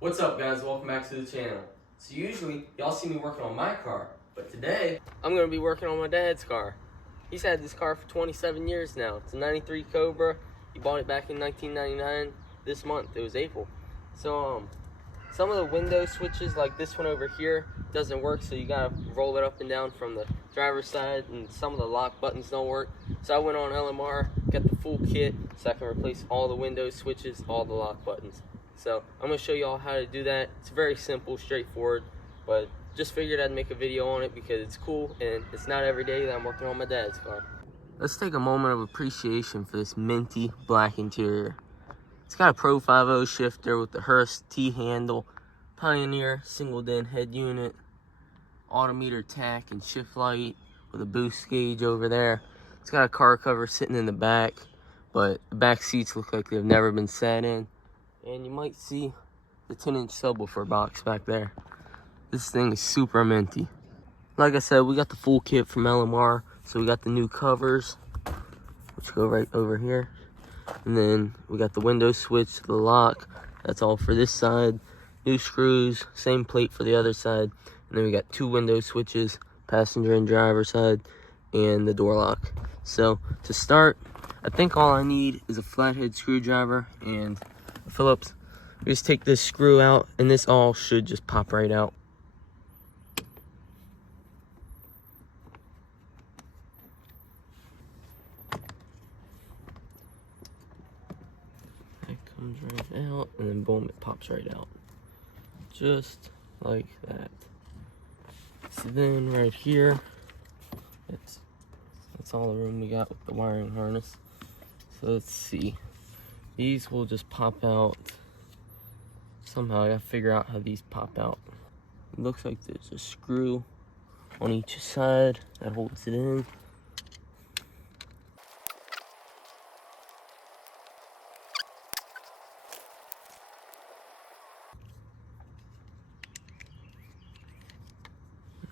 What's up, guys? Welcome back to the channel. So usually y'all see me working on my car, but today I'm gonna be working on my dad's car. He's had this car for 27 years now. It's a 93 Cobra. He bought it back in 1999. This month, it was April. So some of the window switches, like this one over here, doesn't work, so you gotta roll it up and down from the driver's side, and some of the lock buttons don't work. So I went on LMR, got the full kit, so I can replace all the window switches, all the lock buttons. So I'm gonna show you all how to do that. It's very simple, straightforward, but just figured I'd make a video on it because it's cool, and it's not every day that I'm working on my dad's car. Let's take a moment of appreciation for this minty black interior. It's got a Pro 5.0 shifter with the Hearst T-handle, Pioneer single-din head unit, autometer tack and shift light with a boost gauge over there. It's got a car cover sitting in the back, but the back seats look like they've never been sat in. And you might see the 10-inch subwoofer box back there. This thing is super minty. Like I said, we got the full kit from LMR, so we got the new covers, which go right over here. And then we got the window switch, the lock, that's all for this side. New screws, same plate for the other side. And then we got two window switches, passenger and driver side, and the door lock. So to start, I think all I need is a flathead screwdriver and a Phillips. We just take this screw out, and this all should just pop right out. Comes right out, and then boom, it pops right out, just like that. So then right here, that's all the room we got with the wiring harness. So let's see, these will just pop out somehow. I gotta figure out how these pop out. It looks like there's a screw on each side that holds it in.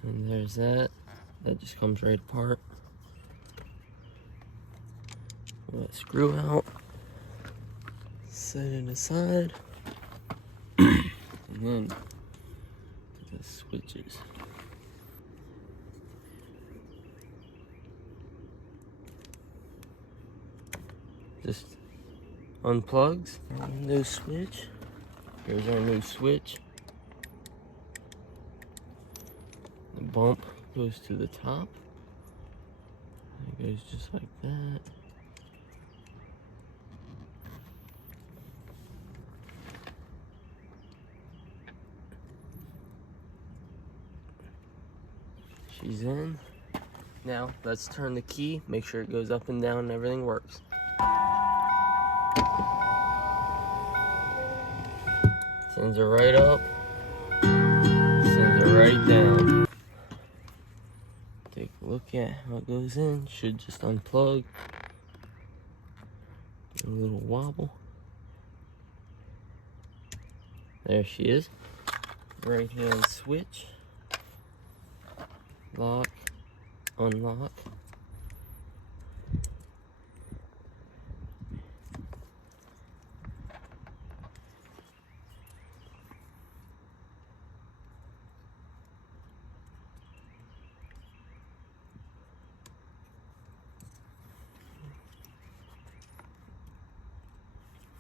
And there's that. That just comes right apart. Pull that screw out. Set it aside. And then the switches. Just unplugs. New switch. Here's our new switch. The bump goes to the top. It goes just like that. She's in. Now let's turn the key, make sure it goes up and down and everything works. Sends her right up, sends her right down. Take a look at how it goes in. Should just unplug. A little wobble. There she is. Right hand switch. Lock, unlock.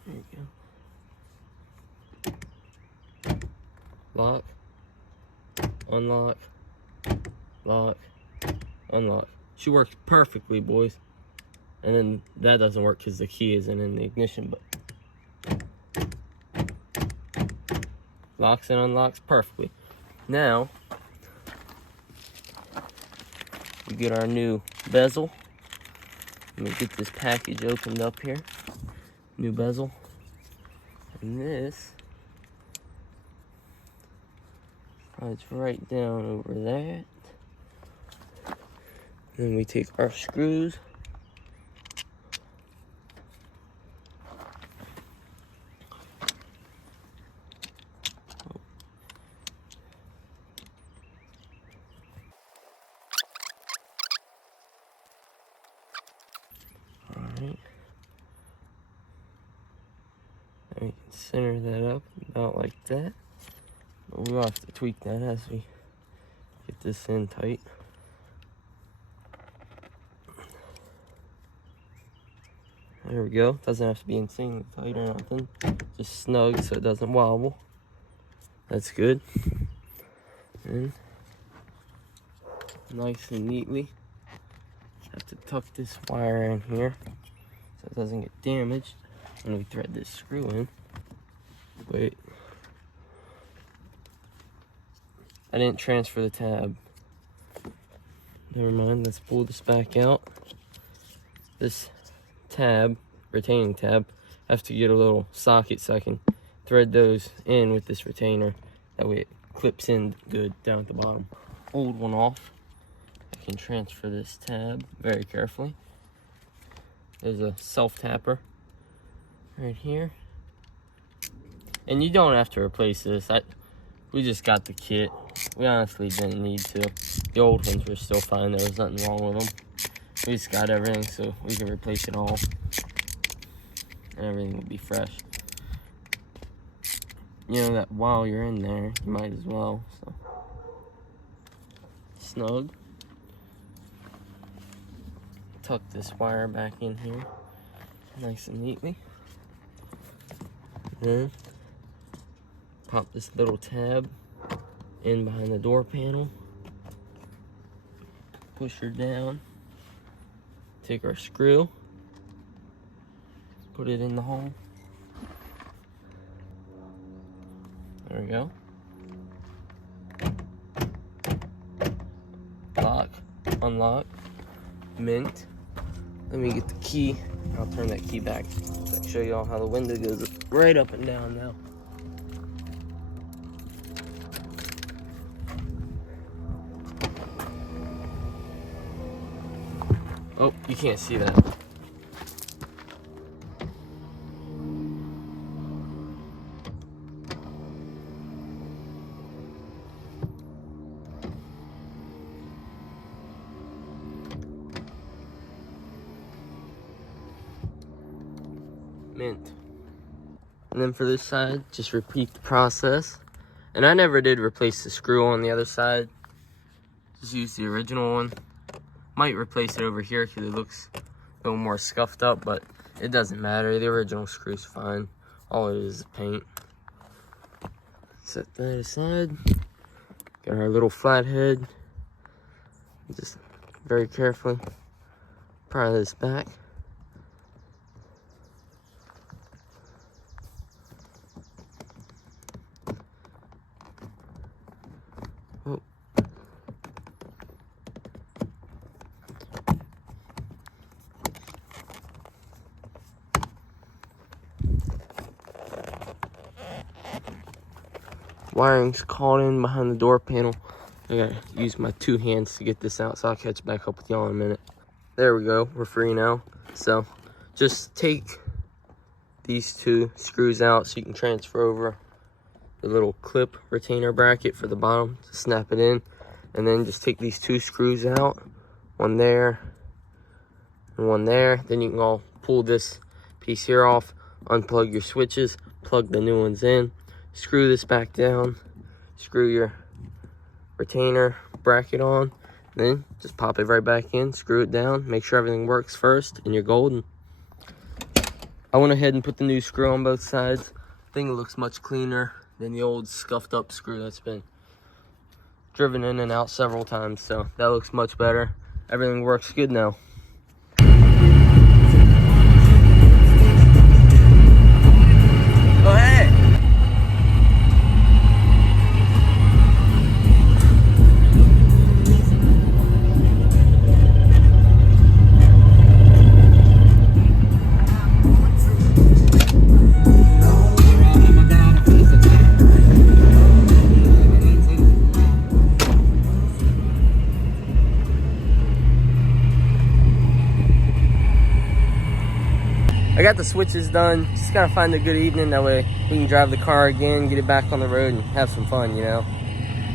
There you go. Lock, unlock, lock, unlock. She works perfectly, boys. And then that doesn't work because the key isn't in the ignition, but locks and unlocks perfectly. Now we get our new bezel. Let me get this package opened up here. New bezel. And this slides right down over that. Then we take our screws. Alright. And we can center that up about like like that. But we'll have to tweak that as we get this in tight. There we go. Doesn't have to be insanely tight or nothing. Just snug so it doesn't wobble. That's good. And nice and neatly. Have to tuck this wire in here so it doesn't get damaged when we thread this screw in. Wait. I didn't transfer the tab. Never mind, let's pull this back out. This tab, retaining tab, I have to get a little socket so I can thread those in with this retainer. That way it clips in good down at the bottom. Hold one off. I can transfer this tab very carefully. There's a self-tapper right here. And you don't have to replace this. We just got the kit. We honestly didn't need to. The old ones were still fine. There was nothing wrong with them. We just got everything so we can replace it all. And everything will be fresh. You know that while you're in there, you might as well. So snug. Tuck this wire back in here nice and neatly. Then pop this little tab in behind the door panel. Push her down. Take our screw. Put it in the hole. There we go. Lock, unlock, mint. Let me get the key. I'll turn that key back so I can show you all how the window goes right up and down now. Oh, you can't see that. Mint. And then for this side, just repeat the process. And I never did replace the screw on the other side. Just use the original one. Might replace it over here because it looks a little more scuffed up, but it doesn't matter. The original screw's fine. All it is paint. Set that aside. Got our little flathead. Just very carefully pry this back. Oh. Wiring's caught in behind the door panel. I gotta use my two hands to get this out, so I'll catch back up with y'all in a minute. There we go, we're free now. So just take these two screws out so you can transfer over the little clip retainer bracket for the bottom to snap it in. And then just take these two screws out, one there and one there. Then you can all pull this piece here off, unplug your switches, plug the new ones in, screw this back down, screw your retainer bracket on, then just pop it right back in, screw it down, make sure everything works first, and you're golden. I went ahead and put the new screw on both sides. I think it looks much cleaner than the old scuffed up screw that's been driven in and out several times, so that looks much better. Everything works good now. Oh, hey! I got the switches done. Just gotta find a good evening. That way we can drive the car again, get it back on the road, and have some fun, you know?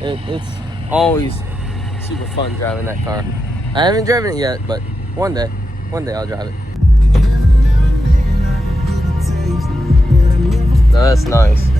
It's always super fun driving that car. I haven't driven it yet, but one day I'll drive it. So that's nice.